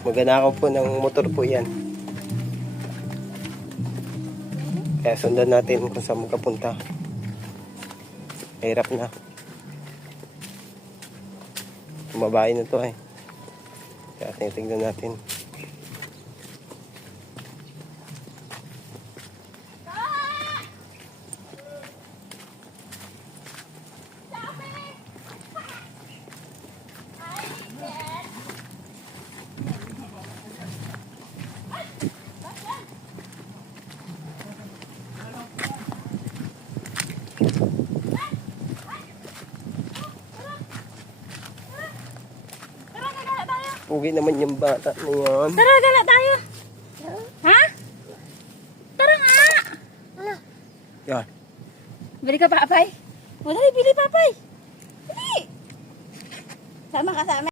Magnanakaw po ng motor po yan. Kaya sundan natin kung saan magkapunta. Hirap na. Kumabain na to eh. Kaya tinitignan natin. Pugi naman yung bata na yan. Tara, gala tayo. Ha? Tara nga. Yan. Bili ka, Papay. O, dali, bili, Papay. Bili. Sama ka sa amin.